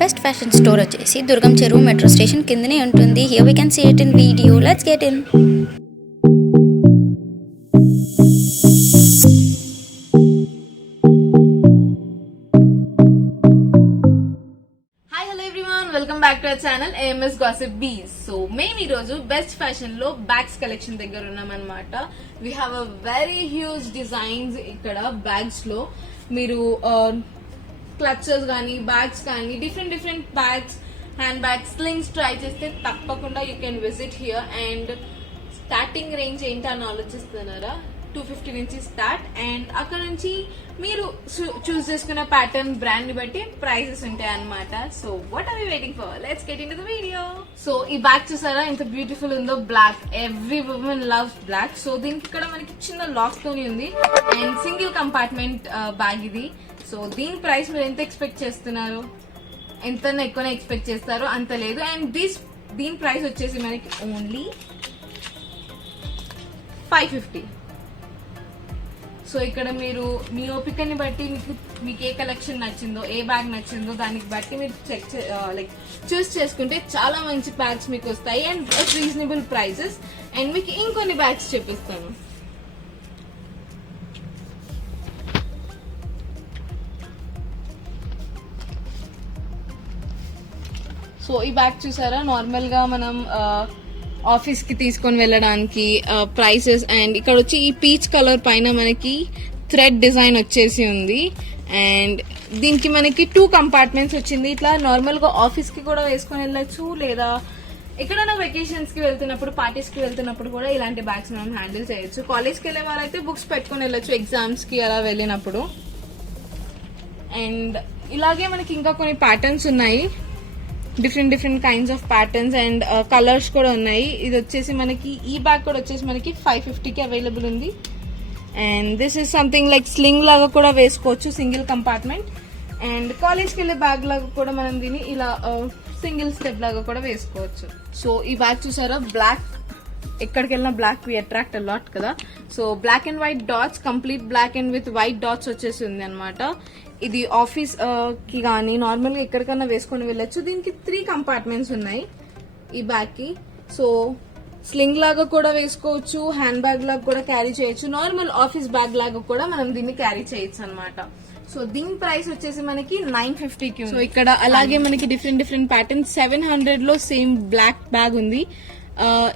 Best fashion store వచ్చేసి దుర్గం చెరువు metro station కిందనే ఉంటుంది. Here we can see it in video. Let's get in. Welcome back to our channel AMS Gossip Bees. So మేము ఈ రోజు best fashion లో bags collection దగ్గర ఉన్నాం అనమాట. We have a very huge designs ఇక్కడ బ్యాగ్స్ లో. మీరు క్లచెస్ కానీ బ్యాగ్స్ కానీ different bags, hand bags, slings try చేస్తే తప్పకుండా you can visit here. And starting range ఏంటని ఆలోచిస్తున్నారా? 250 నుంచి స్టార్ట్. అండ్ అక్కడ నుంచి మీరు చూస్ చేసుకున్న ప్యాటర్న్, బ్రాండ్ ని బట్టి ప్రైసెస్ ఉంటాయి అన్నమాట. So what are you waiting for? Let's get into the video. So ఈ బ్యాగ్ చూసారా ఎంత బ్యూటిఫుల్ ఉందో? Black, every women loves black. So దీనికి ఇక్కడ మనకి చిన్న లాక్ తోని ఉంది అండ్ సింగిల్ కంపార్ట్మెంట్ బ్యాగ్ ఇది. సో దీని ప్రైస్ మీరు ఎంత ఎక్స్పెక్ట్ చేస్తున్నారు? ఎంత ఎక్కువనే ఎక్స్పెక్ట్ చేస్తారు? అంత లేదు. అండ్ దీని ప్రైస్ వచ్చేసి మనకి ఓన్లీ 550. సో ఇక్కడ మీరు మీ ఓపికని బట్టి మీకు ఏ కలెక్షన్ నచ్చిందో, ఏ బ్యాగ్ నచ్చిందో దానికి బట్టి మీరు చూస్ చేసుకుంటే చాలా మంచి బ్యాగ్స్ మీకు వస్తాయి అండ్ రీజనబుల్ ప్రైసెస్. అండ్ మీకు ఇంకొన్ని బ్యాగ్స్ చూపిస్తాను. సో ఈ బ్యాగ్ చూసారా? నార్మల్ గా మనం ఆఫీస్ కి తీసుకొని వెళ్ళడానికి ప్రైసెస్. అండ్ ఇక్కడ వచ్చి ఈ పీచ్ కలర్ పైన మనకి థ్రెడ్ డిజైన్ వచ్చేసి ఉంది. అండ్ దీనికి మనకి 2 కంపార్ట్మెంట్స్ వచ్చింది. ఇట్లా నార్మల్ గా ఆఫీస్ కి కూడా వేసుకొని వెళ్ళొచ్చు, లేదా ఎక్కడైనా వెకేషన్స్ కి వెళ్తున్నప్పుడు, పార్టీస్ కి వెళ్తున్నప్పుడు కూడా ఇలాంటి బ్యాగ్స్ మనం హ్యాండిల్ చేయొచ్చు. కాలేజ్కి వెళ్ళే వాళ్ళైతే బుక్స్ పెట్టుకొని వెళ్ళొచ్చు ఎగ్జామ్స్ కి అలా వెళ్ళినప్పుడు. అండ్ ఇలాగే మనకి ఇంకా కొన్ని ప్యాటర్న్స్ ఉన్నాయి, different kinds of patterns and colours కూడా ఉన్నాయి. ఇది వచ్చేసి మనకి ఈ బ్యాగ్ కూడా వచ్చేసి మనకి 550కి అవైలబుల్ ఉంది. And this is something like sling లాగా కూడా వేసుకోవచ్చు, సింగిల్ కంపార్ట్మెంట్. అండ్ కాలేజ్కి వెళ్ళే బ్యాగ్ లాగా కూడా మనం దీన్ని ఇలా సింగిల్ స్టెప్ లాగా కూడా వేసుకోవచ్చు. సో ఈ బ్యాగ్ చూసారా? బ్లాక్, ఎక్కడికి వెళ్ళినా black we attract a lot కదా. So black and white dots, complete black and with white dots వచ్చేసి ఉంది అనమాట. ఇది ఆఫీస్ కి కానీ నార్మల్ గా ఎక్కడికన్నా వేసుకొని వెళ్ళొచ్చు. దీనికి 3 కంపార్ట్మెంట్స్ ఉన్నాయి ఈ బ్యాగ్ కి. సో స్లింగ్ లాగా కూడా వేసుకోవచ్చు, హ్యాండ్ బ్యాగ్ లాగా కూడా క్యారీ చేయొచ్చు, నార్మల్ ఆఫీస్ బ్యాగ్ లాగా కూడా మనం దీన్ని క్యారీ చేయొచ్చు అనమాట. సో దీని ప్రైస్ వచ్చేసి మనకి 950కి. సో ఇక్కడ అలాగే మనకి డిఫరెంట్ ప్యాటర్న్స్ 700 లో సేమ్ బ్లాక్ బ్యాగ్ ఉంది.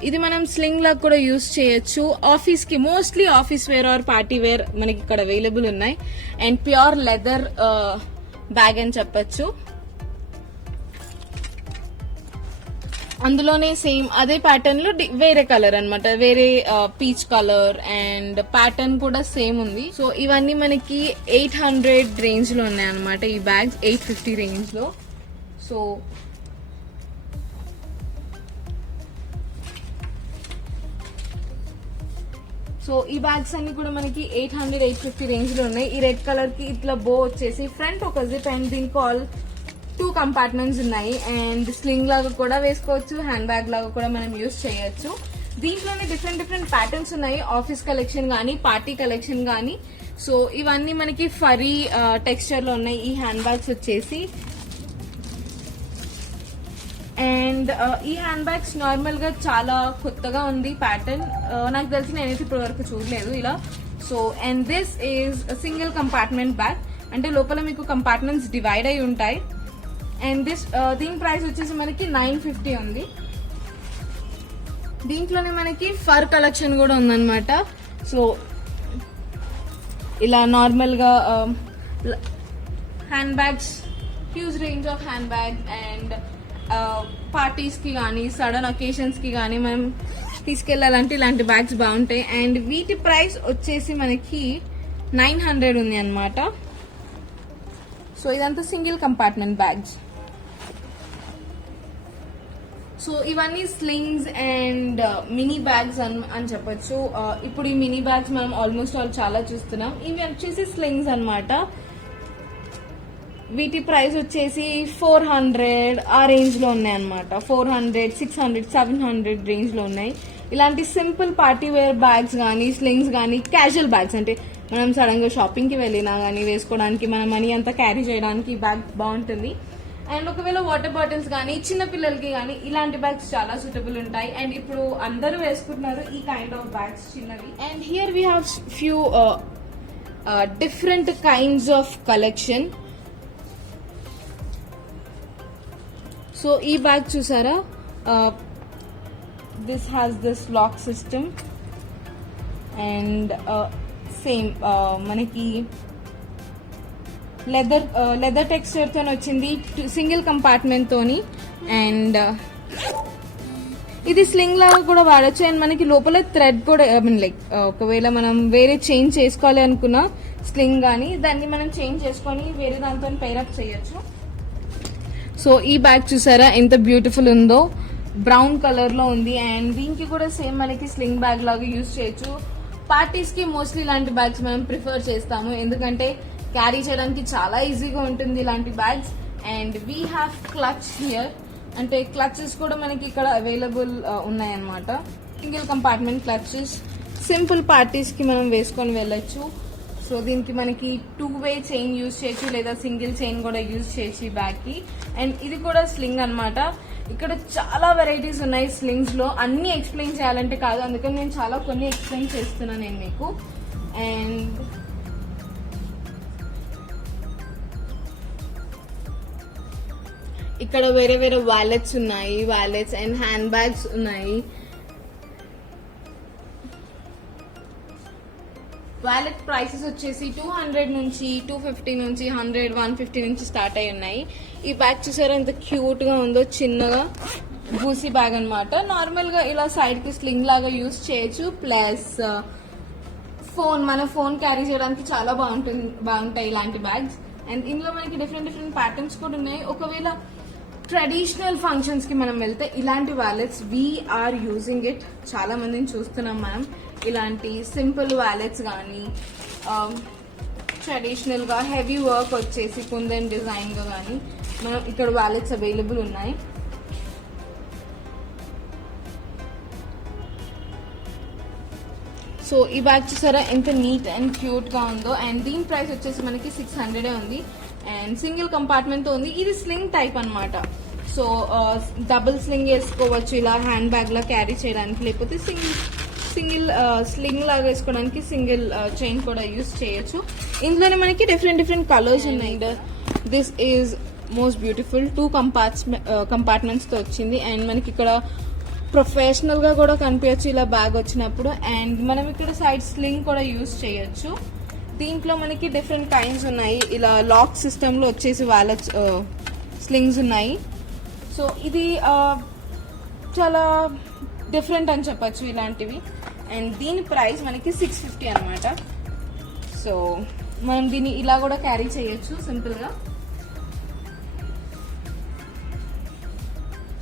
ఇది మనం స్లింగ్ లాగా కూడా యూజ్ చేయొచ్చు. ఆఫీస్ కి mostly office wear or party wear మనకి ఇక్కడ అవైలబుల్ ఉన్నాయి. అండ్ ప్యూర్ లెదర్ బ్యాగ్ అని చెప్పొచ్చు. అందులోనే సేమ్ అదే ప్యాటర్న్ లో వేరే కలర్ అన్నమాట, వేరే పీచ్ కలర్. అండ్ ప్యాటర్న్ కూడా సేమ్ ఉంది. సో ఇవన్నీ మనకి 800 రేంజ్ లో ఉన్నాయి అనమాట. ఈ బ్యాగ్స్ 850 రేంజ్ లో. సో ఈ బ్యాగ్స్ అన్ని కూడా మనకి 800-850 రేంజ్ లో ఉన్నాయి. ఈ రెడ్ కలర్ కి ఇట్లా బో వచ్చేసి ఫ్రంట్ ఒక జిప్ అండ్ దీనికి ఆల్ 2 కంపార్ట్మెంట్స్ ఉన్నాయి. అండ్ స్లింగ్ లాగా కూడా వేసుకోవచ్చు, హ్యాండ్ బ్యాగ్ లాగా కూడా మనం యూజ్ చేయొచ్చు. దీంట్లోనే డిఫరెంట్ ప్యాటర్న్స్ ఉన్నాయి, ఆఫీస్ కలెక్షన్ గానీ, పార్టీ కలెక్షన్ గానీ. సో ఇవన్నీ మనకి ఫరీ టెక్స్చర్ లో ఉన్నాయి ఈ హ్యాండ్ బ్యాగ్స్ వచ్చేసి. అండ్ ఈ హ్యాండ్ బ్యాగ్స్ నార్మల్ గా చాలా కొత్తగా ఉంది ప్యాటర్న్, నాకు తెలిసి నేనైతే ఇప్పటి వరకు చూడలేదు ఇలా. So and this is single compartment bag, అంటే లోపల మీకు కంపార్ట్మెంట్స్ డివైడ్ అయి ఉంటాయి. అండ్ దీని ప్రైస్ వచ్చేసి మనకి 950 ఉంది. దీంట్లోనే మనకి ఫర్ కలెక్షన్ కూడా ఉందన్నమాట. సో ఇలా నార్మల్ గా hand bags, huge range of hand bags. And parties కి కానీ, సడన్ అకేషన్స్ కి కానీ మనం తీసుకెళ్లాలంటే ఇలాంటి బ్యాగ్స్ బాగుంటాయి. అండ్ వీటి ప్రైస్ వచ్చేసి మనకి 900 ఉంది అనమాట. సో ఇదంతా సింగిల్ కంపార్ట్మెంట్ బ్యాగ్స్. సో ఇవన్నీ స్లింగ్స్ అండ్ మినీ బ్యాగ్స్ అని చెప్పొచ్చు. ఇప్పుడు ఈ మినీ బ్యాగ్స్ మనం ఆల్మోస్ట్ చాలా చూస్తున్నాం. ఇవి వచ్చేసి స్లింగ్స్ అనమాట. వీటి ప్రైస్ వచ్చేసి 400 ఆ రేంజ్ లో ఉన్నాయి అనమాట. 400, 600, 700 రేంజ్ లో ఉన్నాయి. ఇలాంటి సింపుల్ పార్టీ వేర్ బ్యాగ్స్ కానీ, స్లింగ్స్ కానీ, క్యాజువల్ బ్యాగ్స్ అంటే మనం సడన్ గా షాపింగ్ కి వెళ్ళినా కానీ వేసుకోవడానికి, మన మనీ అంతా క్యారీ చేయడానికి ఈ బ్యాగ్ బాగుంటుంది. అండ్ ఒకవేళ వాటర్ బాటిల్స్ కానీ చిన్న పిల్లలకి కానీ ఇలాంటి బ్యాగ్స్ చాలా సూటబుల్ ఉంటాయి. అండ్ ఇప్పుడు అందరూ వేసుకుంటున్నారు ఈ కైండ్ ఆఫ్ బ్యాగ్స్ చిన్నవి. And here we have few different kinds of collection. So ఈ బ్యాగ్ చూసారా, this has this lock system and same మనకి లెదర్ టెక్స్చర్ తో వచ్చింది, సింగిల్ కంపార్ట్మెంట్ తోని. అండ్ ఇది స్లింగ్ లాగా కూడా వాడచ్చు. అండ్ మనకి లోపల థ్రెడ్ కూడా ఐ మీన్ లైక్ ఒకవేళ మనం వేరే చేంజ్ చేసుకోవాలి అనుకున్న స్లింగ్ కానీ దాన్ని మనం చేంజ్ చేసుకొని వేరే దాంతో పేరప్ చేయొచ్చు. సో ఈ బ్యాగ్ చూసారా ఎంత బ్యూటిఫుల్ ఉందో, బ్రౌన్ కలర్ లో ఉంది. అండ్ దీనికి కూడా సేమ్ మనకి స్లింగ్ బ్యాగ్ లాగా యూజ్ చేయొచ్చు. పార్టీస్ కి మోస్ట్లీ ఇలాంటి బ్యాగ్స్ మనం ప్రిఫర్ చేస్తాము, ఎందుకంటే క్యారీ చేయడానికి చాలా ఈజీగా ఉంటుంది ఇలాంటి bags. And we have clutch here, అంటే క్లచెస్ కూడా మనకి ఇక్కడ అవైలబుల్ ఉన్నాయన్నమాట. Single compartment clutches, simple parties కి మనం వేసుకొని వెళ్ళొచ్చు. సో దీనికి మనకి 2-way చైన్ యూజ్ చేయొచ్చు లేదా సింగిల్ చైన్ కూడా యూజ్ చేయొచ్చు ఈ బ్యాగ్ కి. అండ్ ఇది కూడా స్లింగ్ అన్నమాట. ఇక్కడ చాలా వెరైటీస్ ఉన్నాయి స్లింగ్స్ లో, అన్ని ఎక్స్ప్లెయిన్ చేయాలంటే కాదు, అందుకని నేను చాలా కొన్ని ఎక్స్ప్లెయిన్ చేస్తున్నాను నేను మీకు. అండ్ ఇక్కడ వేరే వేరే వాలెట్స్ ఉన్నాయి, వాలెట్స్ అండ్ హ్యాండ్ బ్యాగ్స్ ఉన్నాయి. వాలెట్ ప్రైసెస్ వచ్చేసి 200 నుంచి 250 నుంచి 100, 150 నుంచి స్టార్ట్ అయి ఉన్నాయి. ఈ బ్యాగ్ చూసారా ఎంత క్యూట్ గా ఉందో, చిన్నగా బూసీ బ్యాగ్ అన్నమాట. నార్మల్ గా ఇలా సైడ్ కి స్లింగ్ లాగా యూజ్ చేయొచ్చు. ప్లస్ మన ఫోన్ క్యారీ చేయడానికి చాలా బాగుంటాయి ఇలాంటి బ్యాగ్స్. అండ్ ఇందులో మనకి డిఫరెంట్ డిఫరెంట్ ప్యాటర్న్స్ కూడా ఉన్నాయి. ఒకవేళ ట్రెడిషనల్ ఫంక్షన్స్ కి మనం వెళ్తే ఇలాంటి వాలెట్స్ వీఆర్ యూజింగ్ ఇట్, చాలా మందిని చూస్తున్నాం మనం. ఇలాంటి సింపుల్ వాలెట్స్ కానీ ట్రెడిషనల్ గా హెవీ వర్క్ వచ్చేసి కుందన్ డిజైన్ గా కానీ మనం ఇక్కడ వాలెట్స్ అవైలబుల్ ఉన్నాయి. సో ఈ బ్యాగ్ చూసారా ఎంత నీట్ అండ్ క్యూట్ గా ఉందో. అండ్ దీని ప్రైస్ వచ్చేసి మనకి 600 ఉంది. అండ్ సింగిల్ కంపార్ట్మెంట్ తో ఉంది. ఇది స్లింగ్ టైప్ అన్నమాట. సో డబుల్ స్లింగ్ వేసుకోవచ్చు ఇలా హ్యాండ్ బ్యాగ్ లా క్యారీ చేయడానికి, లేకపోతే సింగిల్ స్లింగ్ లాగా వేసుకోవడానికి సింగిల్ చైన్ కూడా యూస్ చేయొచ్చు. ఇందులోనే మనకి డిఫరెంట్ డిఫరెంట్ కలర్స్ ఉన్నాయి. This is most beautiful, 2 compartments తో వచ్చింది. అండ్ మనకి ఇక్కడ ప్రొఫెషనల్ గా కూడా కనిపించచ్చు ఇలా బ్యాగ్ వచ్చినప్పుడు. అండ్ మనం ఇక్కడ సైడ్ స్లింగ్ కూడా యూస్ చేయొచ్చు. దీంట్లో మనకి డిఫరెంట్ కైండ్స్ ఉన్నాయి. ఇలా లాక్ సిస్టమ్ లో వచ్చేసి వాలెట్స్ స్లింగ్స్ ఉన్నాయి. సో ఇది చాలా డిఫరెంట్ అని చెప్పచ్చు ఇలాంటివి. అండ్ దీని ప్రైస్ మనకి 650 అన్నమాట. సో మనం దీన్ని ఇలా కూడా క్యారీ చేయొచ్చు సింపుల్ గా.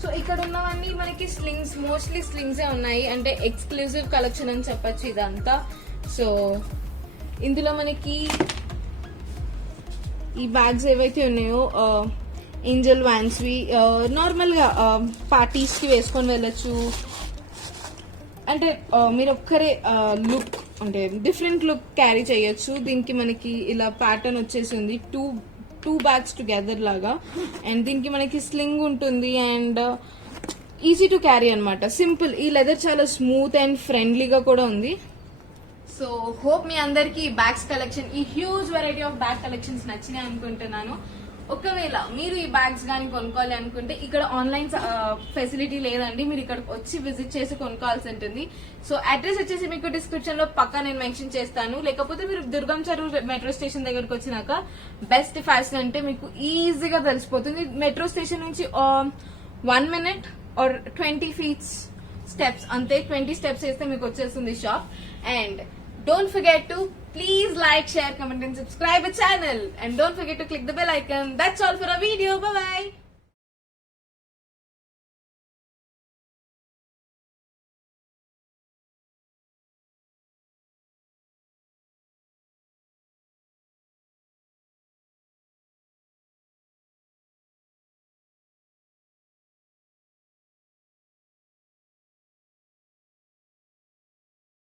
సో ఇక్కడ ఉన్నవన్నీ మనకి స్లింగ్స్, మోస్ట్లీ స్లింగ్సే ఉన్నాయి, అంటే ఎక్స్క్లూజివ్ కలెక్షన్ అని చెప్పచ్చు ఇదంతా. సో ఇందులో మనకి ఈ బ్యాగ్స్ ఏవైతే ఉన్నాయో ఏంజల్ వ్యాన్స్వి నార్మల్ గా పార్టీస్ కి వేసుకొని వెళ్ళొచ్చు. అంటే మీరు ఒక్కరే లుక్ అంటే డిఫరెంట్ లుక్ క్యారీ చేయొచ్చు. దీనికి మనకి ఇలా ప్యాటర్న్ వచ్చేసి ఉంది, టూ బ్యాగ్స్ టుగెదర్ లాగా. అండ్ దీనికి మనకి స్లింగ్ ఉంటుంది అండ్ ఈజీ టు క్యారీ అన్నమాట, సింపుల్. ఈ లెదర్ చాలా స్మూత్ అండ్ ఫ్రెండ్లీగా కూడా ఉంది. సో హోప్ మీ అందరికి ఈ బ్యాగ్స్ కలెక్షన్, ఈ huge variety of bag collections నచ్చినాయి అనుకుంటున్నాను. ఒకవేళ మీరు ఈ బ్యాగ్స్ కానీ కొనుక్కోవాలి అనుకుంటే ఇక్కడ ఆన్లైన్ ఫెసిలిటీ లేదండి, మీరు ఇక్కడికి వచ్చి విజిట్ చేసి కొనుక్కోవాల్సి ఉంటుంది. సో అడ్రస్ వచ్చేసి మీకు డిస్క్రిప్షన్ లో పక్కా నేను మెన్షన్ చేస్తాను. లేకపోతే మీరు దుర్గం చెరువు మెట్రో స్టేషన్ దగ్గరకు వచ్చినాక బెస్ట్ ఫ్యాషన్ అంటే మీకు ఈజీగా తెలిసిపోతుంది. మెట్రో స్టేషన్ నుంచి 1 minute ఆర్ 20 feet స్టెప్స్, అంతే. 20 steps వేస్తే మీకు వచ్చేస్తుంది shop. And don't forget to please like, share, comment and subscribe our channel. And don't forget to click the bell icon. That's all for our video. Bye bye.